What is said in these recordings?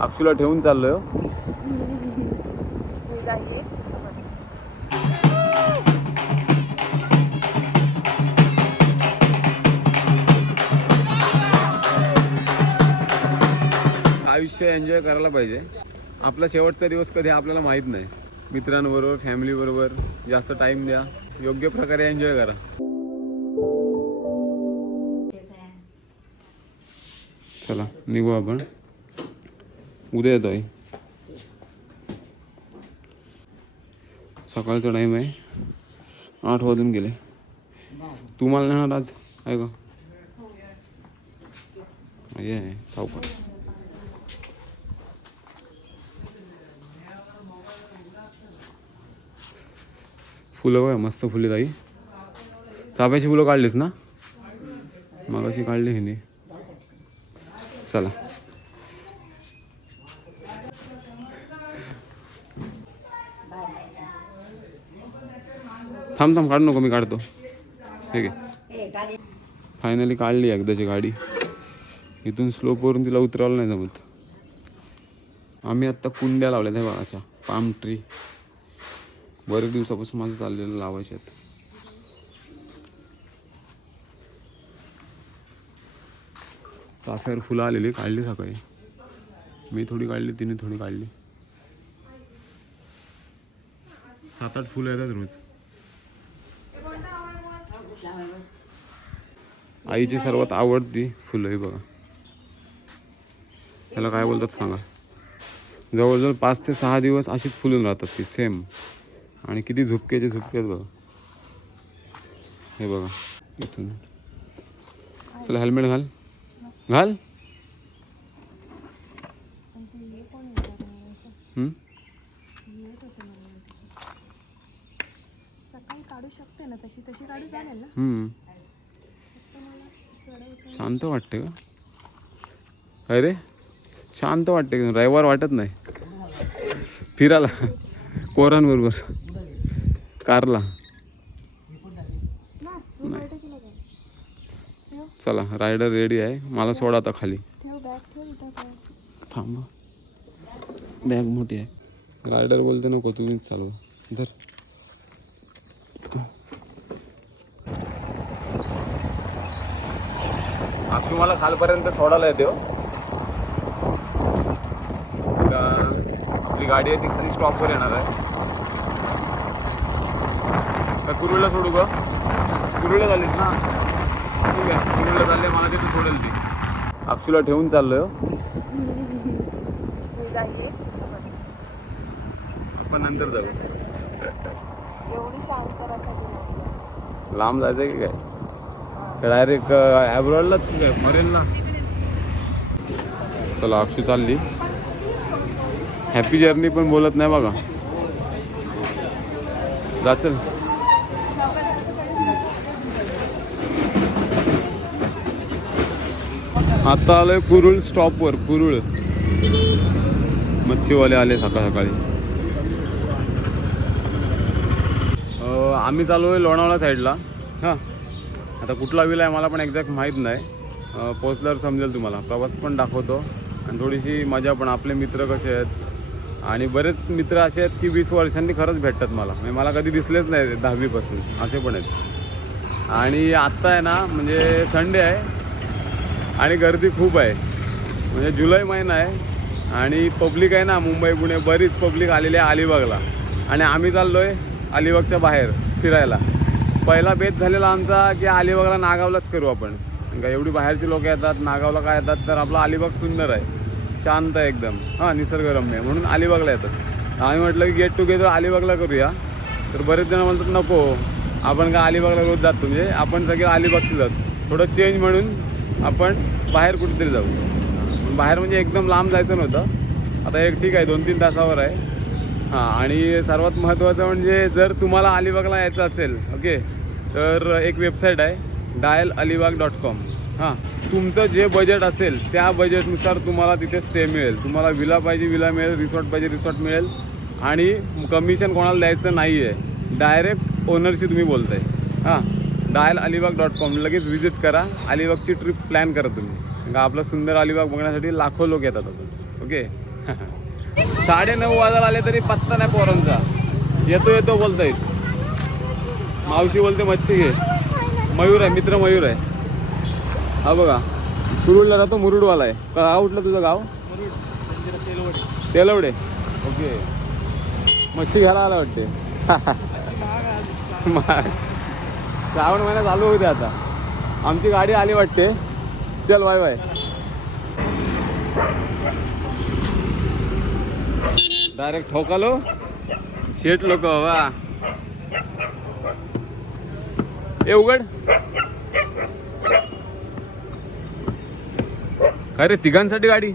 अक्षूला ठेवून चाललोय. हो. आयुष्य एन्जॉय करायला पाहिजे. आपला शेवटचा दिवस कधी आपल्याला माहीत नाही. मित्रांबरोबर फॅमिलीबरोबर जास्त टाइम द्या. योग्य प्रकारे एन्जॉय करा. चला निघू आपण. उद्या येतोय सकाळचा टाईम आहे. आठ वाजून गेले. तू मला नाही आज? आहे का ये सावकार. फुलं बघा मस्त फुले ताई. चाफ्याची फुलं काढलीस ना? मग अशी काढली हिने. चला. थांब थांब काढू नको मी काढतो. ठीक आहे. फायनली काढली एकदाची गाडी. इथून स्लोपवरून तिला उतरावलं नाही जमत. आम्ही आत्ता कुंड्या लावल्या त्या अशा. पाम ट्री बरेच दिवसापासून माझं चाललेलं लावायचे आहेत. चाफ्यावर फुलं आलेली काढली सकाळी. मी थोडी काढली तिने थोडी काढली. सात आठ फुलं येतात रोज. आईची सर्वात आवडती फुलं ही बघा. त्याला काय बोलतात सांगा. जवळजवळ पाच ते सहा दिवस अशीच फुलून राहतात ती सेम आणि किती झुपक्याचे झुपके आहेत बघा. हे बघा. इथून. चला हेल्मेट घाल. घाल? सकाळी काढू शकते ना तशी तशी काढू चालेल ना. शांत वाटते का? काय रे शांत वाटते का रविवार वाटत नाही. फिरायला. कोरांबरोबर कारला. नाही चला रायडर रेडी आहे. मला सोडा आता खाली. बॅग थांबा. बॅग मोठी आहे. रायडर बोलते नको तुम्हीच चालू धर. अक्षू मला खालपर्यंत सोडायला येते हो. का आपली गाडी आहे ती खाली स्टॉपवर येणार आहे. का कुरुळला सोडू का? कुरुळला झालीस ना? ठीक आहे कुरुळला चालले मला तिथे सोडेल ती. अक्षूला ठेवून चाललोय हो. आपण नंतर जाऊ. लांब जायचं की काय? डायरेक्ट ॲब्रॉडलाच ना चला अक्षू चालली. हॅपी जर्नी पण बोलत नाही बघा. जा चल. आता आलोय कुरुळ स्टॉपवर कुरुळ मच्छीवाले आले सकाळ सकाळी. आम्ही चालू आहे लोणावळा साईडला हां. आता कुठला विल आहे मला पण एक्झॅक्ट माहीत नाही. पोचल्यावर समजेल तुम्हाला. प्रवास पण दाखवतो. आणि थोडीशी मजा पण. आपले मित्र कसे आहेत? आणि बरेच मित्र असे आहेत की वीस वर्षांनी खरंच भेटतात मला. म्हणजे मला कधी दिसलेच नाही दहावीपासून. असे पण आहेत. आणि आत्ता आहे ना म्हणजे संडे आहे. आणि गर्दी खूप आहे. म्हणजे जुलै महिना आहे. आणि पब्लिक आहे ना मुंबई पुणे बरीच पब्लिक आलेली आहे अलिबागला. आणि आम्ही चाललो आहे अलिबागच्या बाहेर फिरायला. पहिला बेत झालेला आमचा की अलिबागला नागावलाच करू आपण. का एवढी बाहेरची लोक येतात नागावला काय येतात तर आपला अलिबाग सुंदर आहे. शांत आहे एकदम. हां निसर्गरम्य आहे. म्हणून अलिबागला येतात. आम्ही म्हटलं की गेट टुगेदर अलिबागला करूया. तर बरेच जण म्हणतात नको आपण का अलिबागला रोज जातो म्हणजे आपण सगळे अलिबागचे जातो. थोडं चेंज म्हणून आपण बाहेर कुठेतरी जाऊ. पण बाहेर म्हणजे एकदम लांब जायचं नव्हतं. आता एक ठीक आहे दोन तीन तासावर आहे. हां आणि सर्वात महत्त्वाचं म्हणजे जर तुम्हाला अलिबागला यायचं असेल ओके? तर एक वेबसाईट आहे डायल अलिबाग डॉट कॉम हां तुमचं जे बजेट असेल त्या बजेटनुसार तुम्हाला तिथे स्टे मिळेल. तुम्हाला विला पाहिजे विला मिळेल रिसॉर्ट पाहिजे रिसॉर्ट मिळेल. आणि कमिशन कोणाला द्यायचं नाही आहे डायरेक्ट ओनरशी तुम्ही बोलताय. हां डायल अलिबाग डॉट कॉम लगेच व्हिजिट करा. अलिबागची ट्रिप प्लॅन करा तुम्ही. आपला आपलं सुंदर अलिबाग बघण्यासाठी लाखो लोक येतात आता ओके? साडे नऊ वाजायला आले तरी पत्ता नाही पोरांचा. येतो येतो बोलतायत मावशी बोलते मच्छी घे. मयूर आहे मित्र मयूर आहे. हा बघा कुरुडला राहतो मुरुडवाला आहे. का गाव उठलं तुझं गाव? तेलवडे. ओके. मच्छी घ्यायला आला वाटते. श्रावण महिना चालू होते आता. आमची गाडी आली वाटते. चल बाय बाय. डायरेक्ट ठोकालो. शेट लोक वा. ए उघड. काय रे तिघांसाठी गाडी?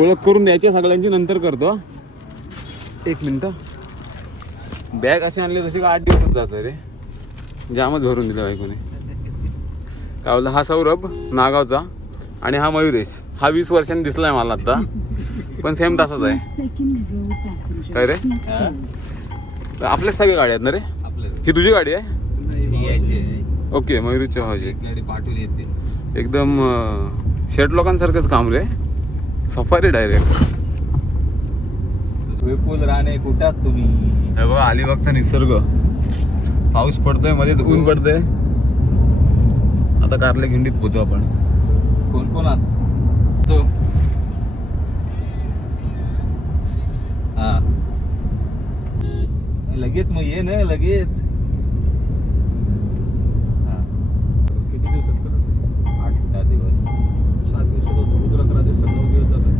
ओळख करून द्यायची सगळ्यांची नंतर करतो एक मिनिट. बॅग असे आणले तशी का आठ दिवसात जायचं रे? जामच भरून दिलं बायकोने कावला हा सौरभ नागावचा. आणि हा मयुरेश हा वीस वर्षांनी दिसलाय मला आता. पण सेम तासाच आहे. काय रे? आपल्याच सगळ्या गाड्या आहेत ना रे? ही तुझी गाडी आहे? ओके मयुरी चव्हाजी गाडी एकदम शेट लोकांसारखंच काम रे. सफारी डायरेक्ट विपुल राणे कुठात तुम्ही? हे बघा अलिबागचा निसर्ग. पाऊस पडतोय मध्येच ऊन पडतंय. आता कारले खिंडीत पोचू आपण. कोण कोण आहात तो. हा. लगेच मग ये ना लगेच. हा, किती दिवसात करायचं? आठ दहा दिवस. सात दिवसात होतो. गुजरात राजस्थान नऊ दिवस जातात.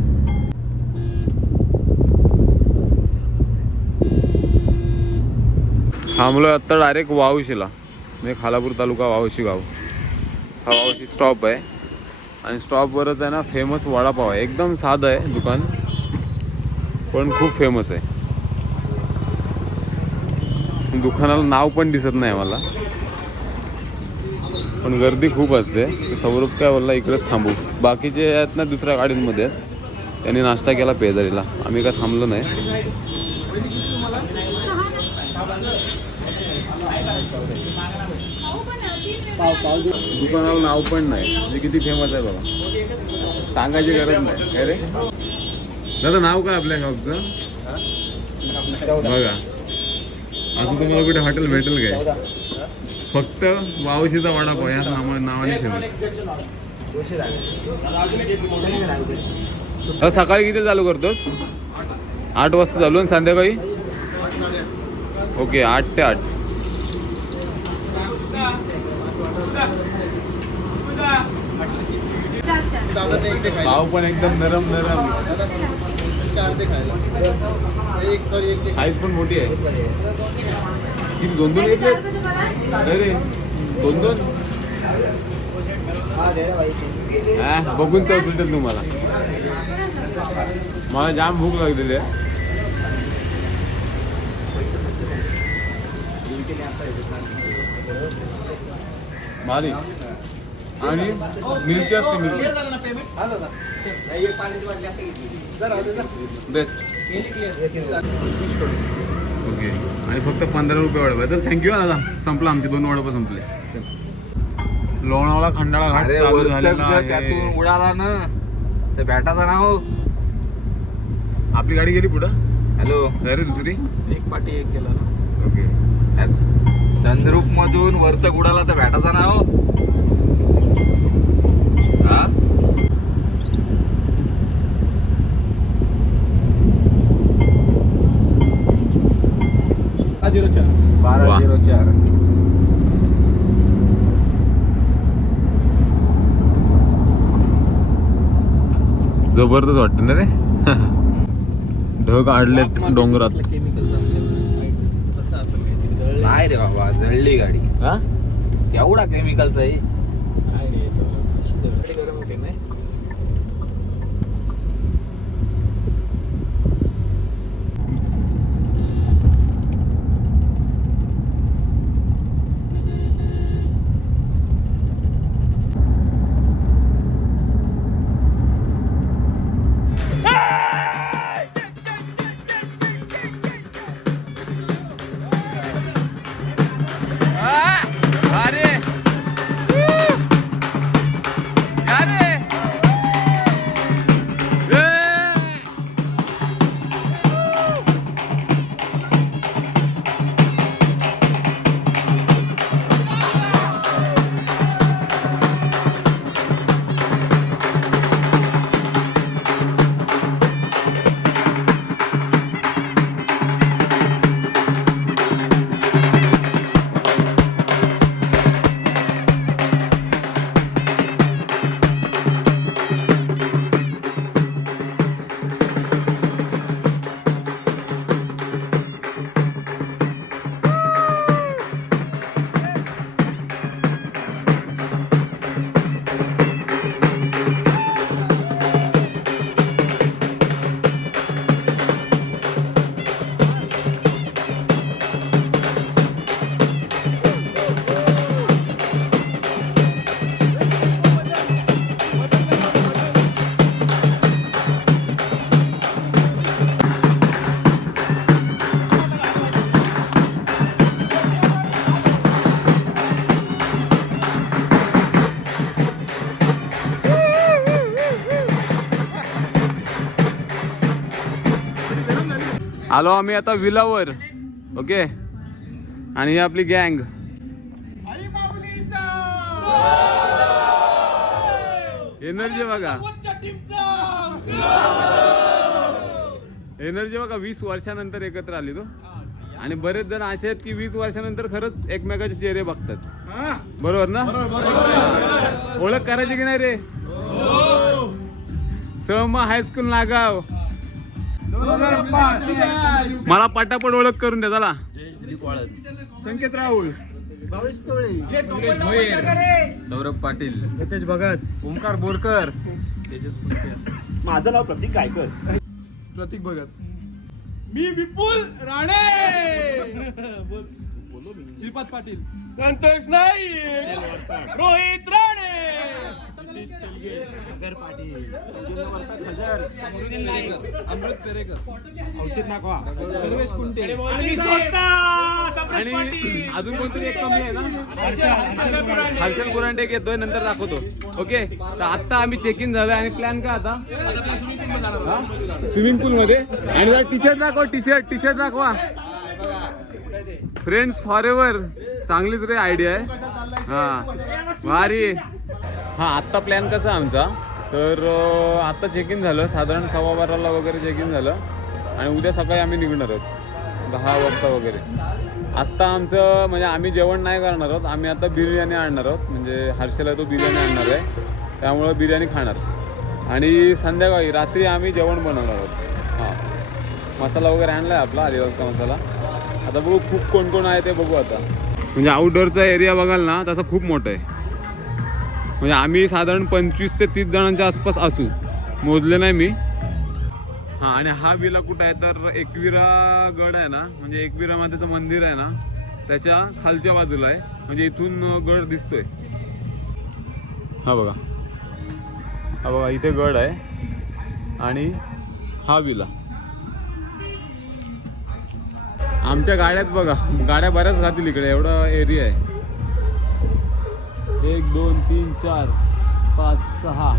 थांबलो आता डायरेक्ट वावशीला. म्हणजे खालापूर तालुका वावशी गाव. हा वावशी स्टॉप आहे. आणि स्टॉपवरच आहे ना फेमस वडापाव आहे. एकदम साधं आहे दुकान. पण खूप फेमस आहे. दुकानाला नाव पण दिसत नाही मला पण गर्दी खूप असते. सौरभ काय बोलला इकडेच थांबू. बाकीचे आहेत ना दुसऱ्या गाडींमध्ये. त्यांनी नाश्ता केला पेजारीला. आम्ही काय थांबलो नाही. दुकानाला नाव पण नाही. म्हणजे किती फेमस आहे बाबा सांगायची गरज नाही. काय रे? दादा नाव काय आपल्या शॉपचं बघा. असं तुम्हाला कुठे हॉटेल भेटेल काय? फक्त वावशीचा वडापाव या नावाने फेमस सकाळी किती चालू करतोस? आठ वाजता चालू आणि संध्याकाळी? ओके आठ ते आठ. पाव पण एकदम नरम नरम. साईज पण मोठी आहे. किती दोन दोन घेतले? अरे दोन दोन हा, बघून चव सुटेल तुम्हाला. मला जाम भूक लागलेली आहे. भारी. आणि मिरची असते मिरची. बेस्ट ओके आणि फक्त पंधरा रुपये वडा तर थँक्यू दादा. संपला आमचे दोन वडापा संपले. लोणावळा खंडाळा घाट चालू झालेला आहे. उडाला ना. तर भेटाचा ना हो. आपली गाडी गेली पुढं? हॅलो अरे दुसरी? एक पाठी एक केला ना. ओके संद्रूप मधून वरत उडाला तर भेटाचा ना बारा. झिरो चार. जबरदस्त वाटतं ना रे? ढग आडलेत डोंगरात. केमिकल तसं असं काहीतरी दळलं. नाही रे बाबा जळली गाडी. हा? एवढा केमिकलचा आहे? आलो आम्ही आता विलावर. ओके? आणि ही आपली गँग. एनर्जी बघा. एनर्जी बघा वीस वर्षानंतर एकत्र आली तो. आणि बरेच जण असे आहेत की वीस वर्षानंतर खरंच एकमेकाचे चेहरे बघतात. बरोबर ना? हा. ओळख करायची की नाही रे? सहमा हायस्कूल नागाव. मला पटापट ओळख करून द्या चला. संकेत राहुल. सौरभ पाटील. नितेश भगत. ओमकार बोरकर. माझं नाव प्रतीक गायकर. प्रतीक भगत. मी विपुल राणे. श्रीपाद पाटील. संतोष नाईक रोहित राणे. सागर पाटील. अमृत पेरेकर. औचित नागवा सर्वेश कुंटे. आणि अजून कोणतरी एक कमी आहे ना हर्षल बुरांडे एक येतोय नंतर दाखवतो. ओके? तर आता आम्ही चेक इन झालोय आणि प्लॅन काय आता? स्विमिंग पूल मध्ये. आणि टी शर्ट दाखव टी शर्ट टी शर्ट दाखवा. फ्रेंड्स फॉर एव्हर चांगलीच रे आयडिया आहे. हा. भारी हा आत्ता प्लॅन कसा आहे आमचा? तर आत्ता चेक इन झालं. साधारण सव्वा बाराला वगैरे चेक इन झालं. आणि उद्या सकाळी आम्ही निघणार आहोत. दहा वाजता वगैरे. आत्ता आमचं म्हणजे आम्ही जेवण नाही करणार आहोत. आम्ही आता बिर्याणी आणणार आहोत. म्हणजे हर्षला तो बिर्याणी आणणार आहे. त्यामुळं बिर्याणी खाणार. आणि संध्याकाळी रात्री आम्ही जेवण बनवणार आहोत. हां. मसाला वगैरे आणला आहे आपला अलिबागचा मसाला. आता बघू खूप कोण कोण आहे ते बघू आता. म्हणजे आउटडोअरचा एरिया बघाल ना तसा खूप मोठा आहे. म्हणजे आम्ही साधारण पंचवीस ते तीस जणांच्या आसपास असू. मोजले नाही मी. हा आणि हा विला कुठं आहे? तर एकविरा गड आहे ना? म्हणजे एकविरा मातेचं मंदिर आहे ना? त्याच्या खालच्या बाजूला आहे. म्हणजे इथून गड दिसतोय. हा बघा. हा बघा इथे गड आहे. आणि हा विला. आमच्या गाड्यात बघा. गाड्या बऱ्याच राहतील इकडे. एवढा एरिया आहे. एक दोन तीन चार पाच सहा.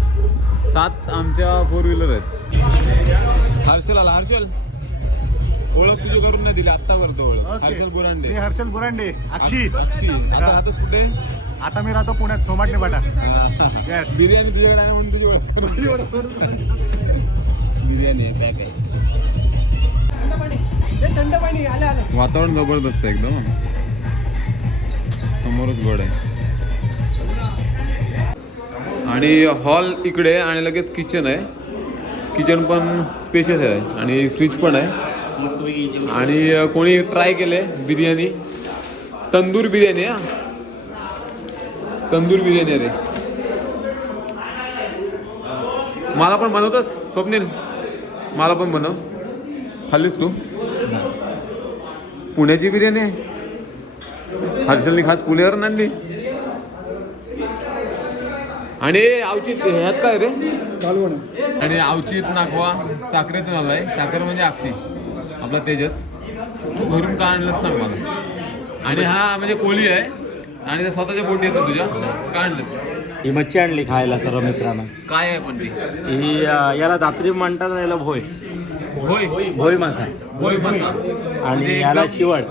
सात आमच्या फोर व्हीलर आहेत. हर्षल आला. हर्षल ओळख तुझी करून नाही दिली. आत्ता करतो ओळख. हर्षल बुरांडे. मी हर्षल बुरांडे. अक्षी अक्षी आता राहतोस कुठे? आता मी राहतो पुण्यात सोमाटणे पाटा Yes. बिर्याणी तुझ्याकडे आहे म्हणून तुझी ओळख माझी ओळख करून. बिर्याणी आहे काय काय. वातावरण जबरदस्त आहे एकदम. समोरच गड आहे. आणि हॉल इकडे आहे आणि लगेच किचन आहे. किचन पण स्पेशियस आहे आणि फ्रीज पण आहे. आणि कोणी ट्राय केले बिर्याणी. तंदूर बिर्याणी हा. तंदूर बिर्याणी आहे रे. मला पण बनवतस स्वप्नील? मला पण बनव. खाल्लीस तू? पुण्याची बिर्याणी आहे. हर्षलनी खास पुण्यावरून आणली. आणि अवचित ह्यात काय रे? आणि अवचित नागवा साखरेतून आलाय साखर म्हणजे अक्षी आपला तेजस. तू घरून का आणलंस सांग मला. आणि हा म्हणजे कोळी आहे. आणि ते स्वतःच्या बोटी येतं तुझ्या. का आणलंस? ही मच्छी आणली खायला सर्व मित्रांना. काय आहे पण ती? ही अं, याला दात्री म्हणतात आणि याला भोय. होय भोय मासा. होय मासा. आणि म्हणजे याला शिवड.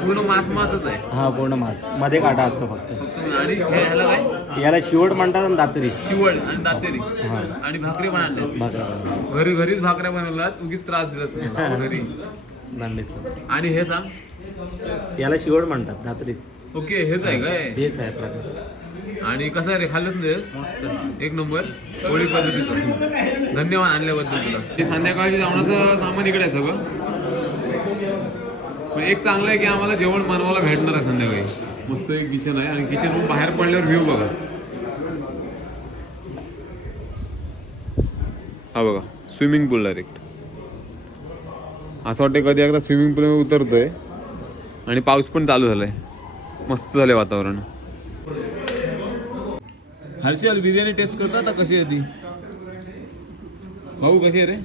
पूर्ण मास मासच आहे. हा पूर्ण मास. मध्ये काटा असतो फक्त. आणि हे ह्याला काय? याला शिवड म्हणतात आणि दात्री. शिवड आणि दातेरी. हा. आणि भाकरी पण भाकरा बनवतात. घरी घरीच भाकऱ्या बनवलात उगीच त्रास दिलास मला घरी. नाही आणि हे सांग. याला शिवड म्हणतात दात्रीच. ओके हेच आहे काय? हेच आहे प्रकार. आणि कसं आहे रे? खाल्लंच नाहीस मस्त. एक नंबर. होळी पद्धतीचं. धन्यवाद आणल्याबद्दल तुला. हे संध्याकाळच्या जेवणाचं सामान इकडे आहे सगळं. पण एक चांगलं आहे की आम्हाला जेवण मानवाला भेटणार आहे संध्याकाळी. मस्त एक किचन आहे आणि किचन बाहेर पडल्यावर व्ह्यू बघा. हा बघा स्विमिंग पूल डायरेक्ट असं वाटतं कधी एकदा स्विमिंग पूलमध्ये उतरतोय आणि पाऊस पण चालू झालाय. मस्त झालंय वातावरण. हर्षल बिर्याणी टेस्ट करता आता कशी आहे ती? भाऊ कशी आहे रे?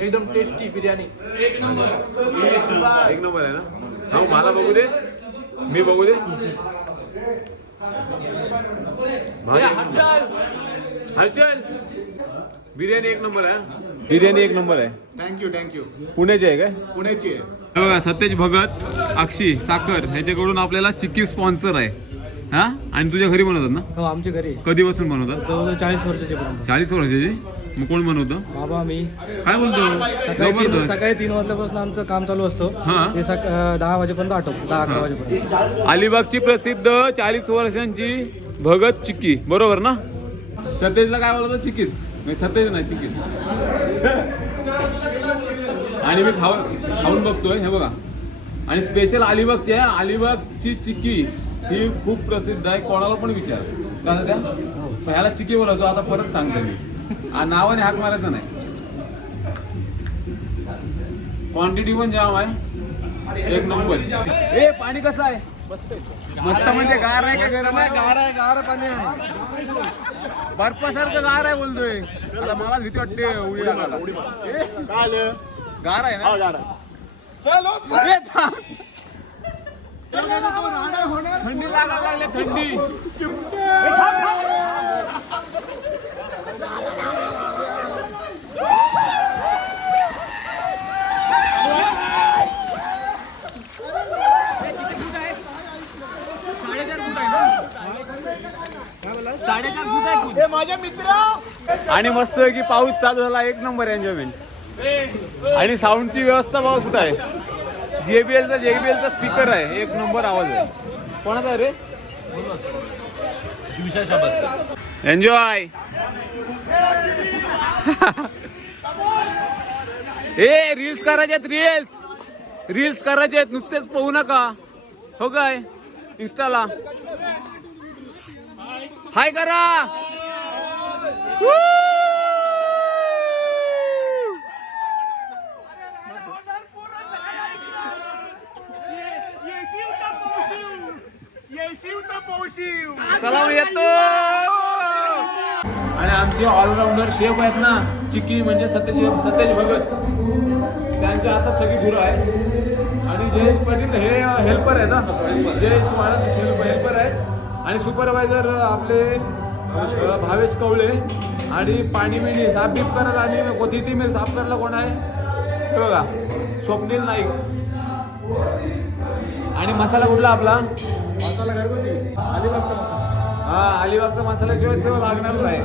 एकदम टेस्टी बिर्याणी. एक नंबर. आहे ना? भाऊ मला बघू दे. मी बघू दे. हर्षल! बिर्याणी एक नंबर आहे बिर्याणी एक नंबर आहे. थँक्यू थँक्यू पुण्याची आहे काय? पुण्याची आहे. हे बघा सतेज भगत अक्षी साखर ह्याच्याकडून आपल्याला चिक्की स्पॉन्सर आहे. हा? आणि तुझ्या घरी बनवतात ना? हो आमच्या घरी. कधीपासून बनवतात? चाळीस वर्षाचे चाळीस वर्षाची? मग कोण बनवतं? बाबा मी. काय बोलतो? सकाळी तीन जबरदस्त सकाळी तीन वाजल्यापासून आमचं काम चालू असतं. हा. ते सक अं, दहा वाजेपर्यंत आठवतो दहा अकरा वाजेपर्यंत. अलिबागची प्रसिद्ध चाळीस वर्षांची भगत चिक्की. बरोबर ना? सतेजला काय बोलतो चिक्कीच. म्हणजे सतेज नाही चिक्कीच. आणि मी खाऊन खाऊन बघतोय हे बघा. आणि स्पेशल अलिबागची आहे. अलिबागची चिक्की ही खूप प्रसिद्ध आहे. कोणाला पण विचार. का त्या ह्याला चिक्की बोलायचो. आता परत सांगतो मी. नावाने हाक मारायचं नाही. क्वांटिटी पण जाम आहे. एक नंबर ए पाणी कसं आहे? मस्त म्हणजे गार आहे का गरम आहे? गार आहे गार पाणी आहे. बर्फासारखं गार आहे बोलतोय. मला भीती वाटते उडी टाकायला गार आहे ना? चलो थंडी लागायला लागली थंडी. आणि मस्त की पाऊस चालू झाला एक नंबर एन्जॉयमेंट आणि साऊंडची व्यवस्था बघा कुठं आहे? जेबीएलचा जेबीएलचा स्पीकर आहे एक नंबर आवाज आहे. कोणाचा रे? एन्जॉय ए रील्स करायच्यात रील्स रील्स करायचे आहेत नुसतेच पाहू नका. हो काय? इन्स्टाला हाय करा! चला येतो आणि आमचे ऑलराऊंडर शेफ आहेत ना चिकी म्हणजे सतेज सतेज भगत. त्यांच्या हातात सगळी गुरु आहे आणि जयेश पाटील हे हेल्पर आहेत ना जयेश वाळत हेल्पर आहेत. आणि सुपरवायझर आपले भावेश कवळे आणि पाणी बिणी साफ बीफ करायला आणि कोथिंबीर साफ करायला कोण आहे? हे बघा स्वप्नील नाईक. आणि मसाला कुठला आपला? मसाला घरगुती. अलिबागचा मसाला. हा अलिबागचा मसाल्याशिवाय चव लागणार नाही.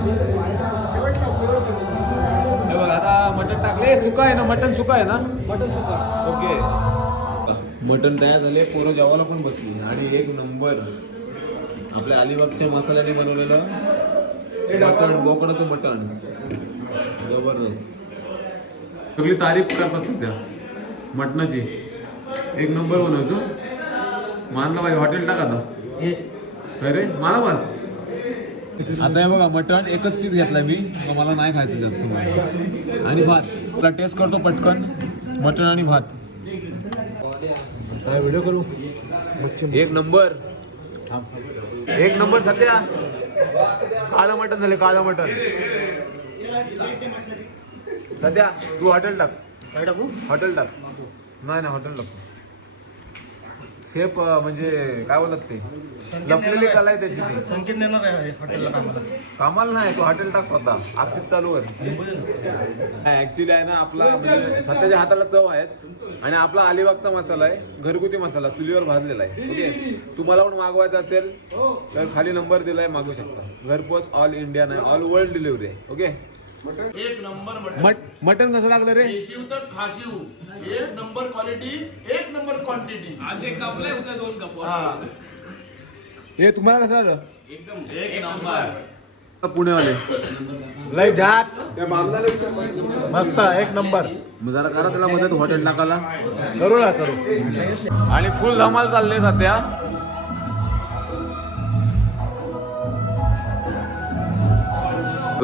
हे बघ आता मटन टाकले. सुका आहे ना मटन सुका आहे ना? मटन सुका. ओके. मटन तयार झाले पोरं जेवायला पण बसली. आणि एक नंबर आपल्या अलिबागच्या मसाल्याने बनवलेलं मटण बोकडाचं मटण. जबरदस्त. सगळी तारीफ करतात सध्या. मटणाची. एक नंबर बनवायचं मानला बाई हॉटेल टाक आता. अरे मला बस. आता हे बघा मटण एकच पीस घेतलाय मी मग मला नाही खायचं जास्त मग. आणि भात. तुला टेस्ट करतो पटकन. मटण आणि भात. काय व्हिडिओ करू. एक नंबर. एक नंबर सध्या. काळं मटण झाले काळं मटण. सध्या तू हॉटेल टाक. हॉटेल टाक? नाही नाही हॉटेल टाक. शेप म्हणजे काय बोलत ते? लपलेली कला आहे त्याची ती. संकेत देणार आहे हॉटेलला कामाला. कामाला नाही तू हॉटेल टाक स्वतः. आजचीच चालू आहे. ऍक्च्युली आहे ना आपला म्हणजे सध्याच्या हाताला चव आहेच. आणि आपला अलिबागचा मसाला आहे घरगुती मसाला चुलीवर भाजलेला आहे. ओके? तुम्हाला पण मागवायचा असेल तर खाली नंबर दिलाय मागवू शकता. घरपोच ऑल इंडिया नाही ऑल वर्ल्ड डिलिव्हरी आहे. ओके? एक नंबर मटन. मट मटन कसं लागलं रे? देशीव तर खाशीव. एक नंबर क्वालिटी एक नंबर क्वांटिटी आज एक कपले उद्या दोन कप हे. तुम्हाला कसं आलं एक नंबर. पुणेवाले लय जात. मस्त एक नंबर. मग जरा करा त्याला मदत हॉटेल टाकायला. करू ना करू. आणि फुल धमाल चालले सध्या.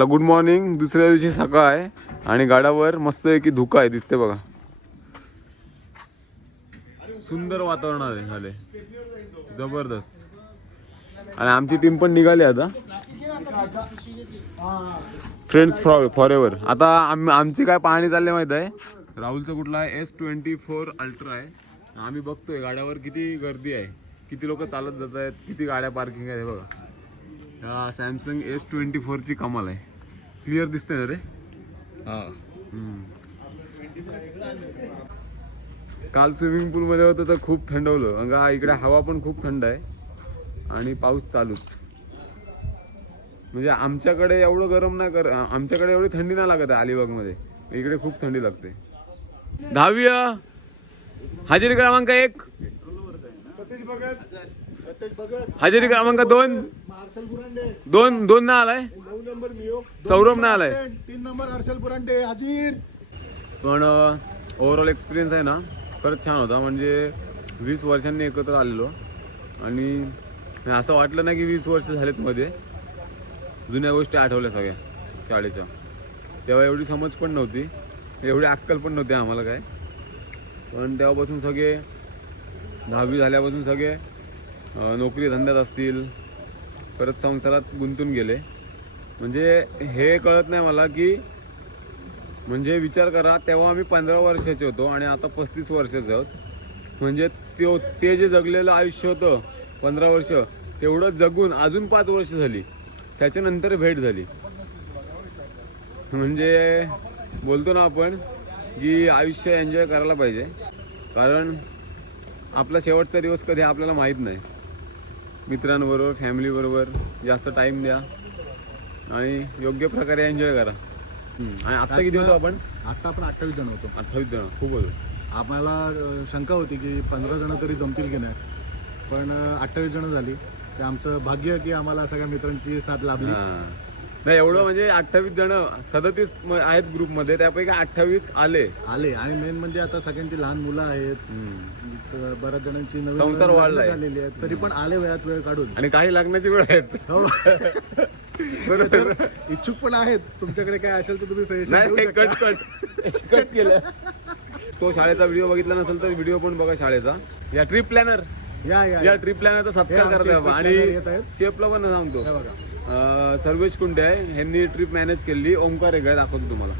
गुड मॉर्निंग दुसऱ्या दिवशी सकाळ आहे आणि गाडावर मस्त आहे की धुका आहे. दिसते बघा. सुंदर वातावरण आहे झाले. जबरदस्त. आणि आमची टीम पण निघाली आता. फ्रेंड्स फॉर एव्हर आता आम आमची काय पाहणी चालली माहीत आहे? राहुलचं कुठला आहे? एस ट्वेंटी फोर अल्ट्रा आहे. आम्ही बघतोय गाड्यावर किती गर्दी आहे. किती लोक चालत जात आहेत किती गाड्या पार्किंग आहे बघा. बघा सॅमसंग एस ट्वेंटी फोरची कमाल आहे. क्लिअर दिसते ना रे? हा. काल स्विमिंग पूलमध्ये होतं तर खूप थंडवलं अंगा इकडे हवा पण खूप थंड आहे आणि पाऊस चालूच. म्हणजे आमच्याकडे एवढं गरम नाही कर आमच्याकडे एवढी थंडी नाही लागत आहे अलिबागमध्ये. इकडे खूप थंडी लागते. दहावी. हजेरी क्रमांक एक. हजेरी क्रमांक दोन. दोन दोन ना आलाय? सौरभ ना आलाय. तीन नंबर हर्षल पुरांडे हाजीर. पण ओव्हरऑल एक्सपिरियन्स आहे ना खरंच छान होता. म्हणजे वीस वर्षांनी एकत्र आलेलो. आणि असं वाटलं नाही की वीस वर्ष झालेत मध्ये. जुन्या गोष्टी आठवल्या सगळ्या शाळेच्या. तेव्हा एवढी समज पण नव्हती. एवढी अक्कल पण नव्हती आम्हाला काय. पण तेव्हापासून सगळे दहावी झाल्यापासून सगळे नोकरी धंद्यात असतील परत संसारात गुंतून गेले. म्हणजे हे कळत नाही मला की म्हणजे विचार करा तेव्हा आम्ही पंधरा वर्षाचे होतो आणि आता पस्तीस वर्षाचे आहोत. म्हणजे ते ते जे जगलेलं आयुष्य होतं पंधरा वर्ष तेवढं जगून अजून पाच वर्ष झाली. त्याच्यानंतर भेट झाली. म्हणजे बोलतो ना आपण की आयुष्य एन्जॉय करायला पाहिजे. कारण आपला शेवटचा दिवस कधी आपल्याला माहीत नाही. मित्रांबरोबर फॅमिलीबरोबर जास्त टाईम द्या आणि योग्य प्रकारे एन्जॉय करा. आणि आत्ता किती होतो आपण? आता आपण अठ्ठावीस जण होतो. अठ्ठावीस जण. खूप होतो. आम्हाला शंका होती की पंधरा जण तरी जमतील की नाही. पण अठ्ठावीस जण झाली. ते आमचं भाग्य की आम्हाला सगळ्या मित्रांची साथ लाभली. नाही एवढं म्हणजे अठ्ठावीस जण सदतीस आहेत ग्रुपमध्ये त्यापैकी अठ्ठावीस आले आले आणि मेन म्हणजे आता सगळ्यांची लहान मुलं आहेत. तर बऱ्याच जणांची नवीन संसार लग्न वाढलाय. झालेली आहेत तरी पण आले वेळात वेळ काढून आणि काही लग्नाची वेळ आहेत हो. बरोबर इच्छुक पण आहेत तुमच्याकडे काय असेल तर तुम्ही सजेशन नाही. कट कट कट केलं तो शाळेचा व्हिडिओ बघितला नसेल तर व्हिडिओ पण बघा शाळेचा या ट्रिप प्लॅनर या या. ट्रिप प्लॅनरचा हे सत्कार आमचे करतोय trip बाबा. planner येत आहेत. आणि शेफला पण सांगतो हे बघा सर्वेश कुंडे आहे. ह्यांनी ट्रिप मॅनेज केली. ओंकार एक आहे दाखवतो तुम्हाला.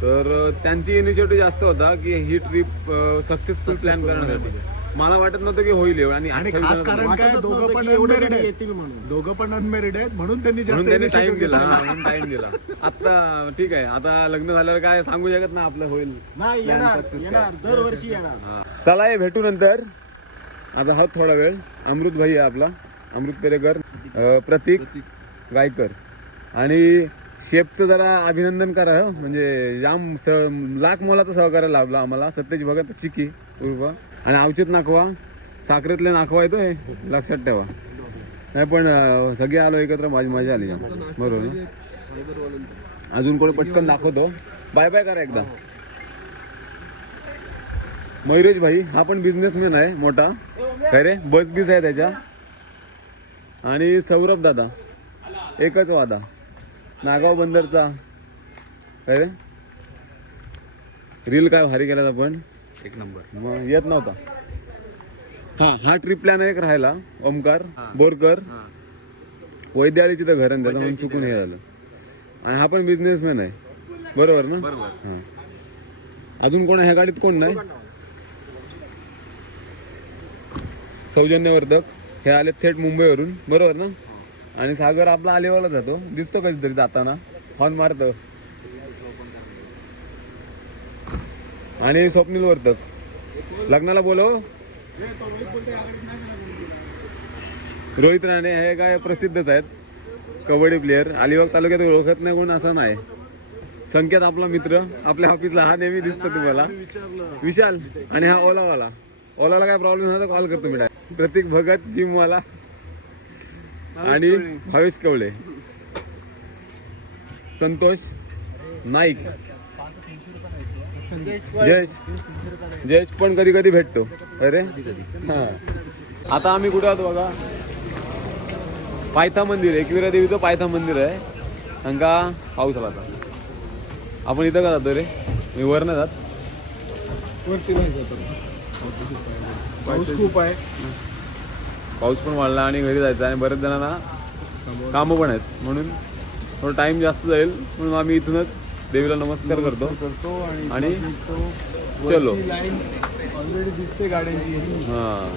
तर त्यांची इनिशिएटिव्ह जास्त होता की ही ट्रिप सक्सेसफुल प्लॅन करण्यासाठी. मला वाटत नव्हतं की होईल एवढं. आणि आणि 28 खास कारण. काय? दोघं पण अनमेरिड आहेत. दोघं पण अनमेरिड आहेत म्हणून त्यांनी जास्त म्हणून त्यांनी टाइम दिला. हा, म्हणून टाइम दिला. आता ठीक आहे. आता लग्न झाल्यावर काय सांगू शकत ना आपलं होईल. नाही येणार येणार. दरवर्षी येणार. हा. चला हे भेटू नंतर. आता हा थोडा वेळ. अमृत भाई आहे आपला. अमृत पेरेकर. प्रतीक. गायकर. आणि शेफचं जरा अभिनंदन करा हो. म्हणजे जाम स- लाख मोलाचं सहकार्य लाभला आम्हाला. सत्यज भगत चिकी उर्फ. आणि अवचित नाखवा साखरेतले नाखवा येतो हे लक्षात ठेवा. नाही पण सगळे आलो एकत्र माझी मजा आली जाम बरोबर ना? अजून कोणी पटकन दाखवतो? बाय बाय करा एकदा. मयुरेश भाई हा पण बिझनेसमॅन आहे मोठा. काय रे? बस बीस आहे त्याच्या. आणि सौरभ दादा. एकच वादा. नागाव बंदरचा. काय रे? रील काय भारी केल्यात आपण? एक नंबर. मग येत नव्हता. हा हा ट्रिप प्लॅन एक राहिला ओमकार बोरकर. वैद्यालय तिथं घर म्हणून चुकून हे झालं. आणि हा पण बिझनेसमॅन आहे. बरोबर ना? हा. अजून कोण ह्या गाडीत कोण नाही? सौजन्यवर्धक. हे आले थेट मुंबईवरून. बरोबर ना? आणि सागर आपला आलेवाला जातो. दिसतो कधीतरी जाताना. हॉर्न मारतो. आणि स्वप्नील वर्तक. लग्नाला बोलो. रोहित राणे हे काय प्रसिद्धच आहेत. कबड्डी प्लेअर अलिबाग तालुक्यात ओळखत नाही कोण असं नाही. संकेत आपला मित्र. आपल्या ऑफिसला हा नेहमी दिसतो तुम्हाला. विशाल आणि हा ओलावाला. ओलाला काय प्रॉब्लेम झाला तर कॉल करतो मी डायरेक्ट प्रतीक भगत जिमवाला. आणि भावेश कवळे. संतोष नाईक. जयेश. जयेश पण कधी कधी भेटतो. अरे? हा. आता आम्ही कुठे आहोत बघा? पायथा मंदिर एकविरा देवीचं पायथा मंदिर आहे. का पाऊस आला आता. आपण इथं का जातो रे? मी वर नाही जात. वरती नाही जातो पाऊस खूप आहे. पाऊस पण वाढला आणि घरी जायचं आणि बरेच जणांना कामं पण आहेत. म्हणून थोडं टाइम जास्त जाईल. म्हणून आम्ही इथूनच देवीला नमस्कार करतो. करतो आणि चलो. ऑलरेडी दिसते गाड्यांची. हा.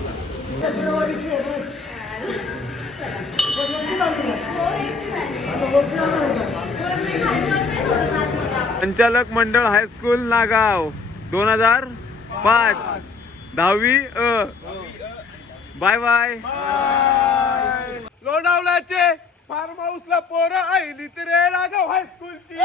संचालक मंडळ हायस्कूल नागाव. दोन हजार पाच. दहावी अ. Bye bye. लोणावळ्याचे फार्म हाऊसला पोरं आईली तर राघव हायस्कूलची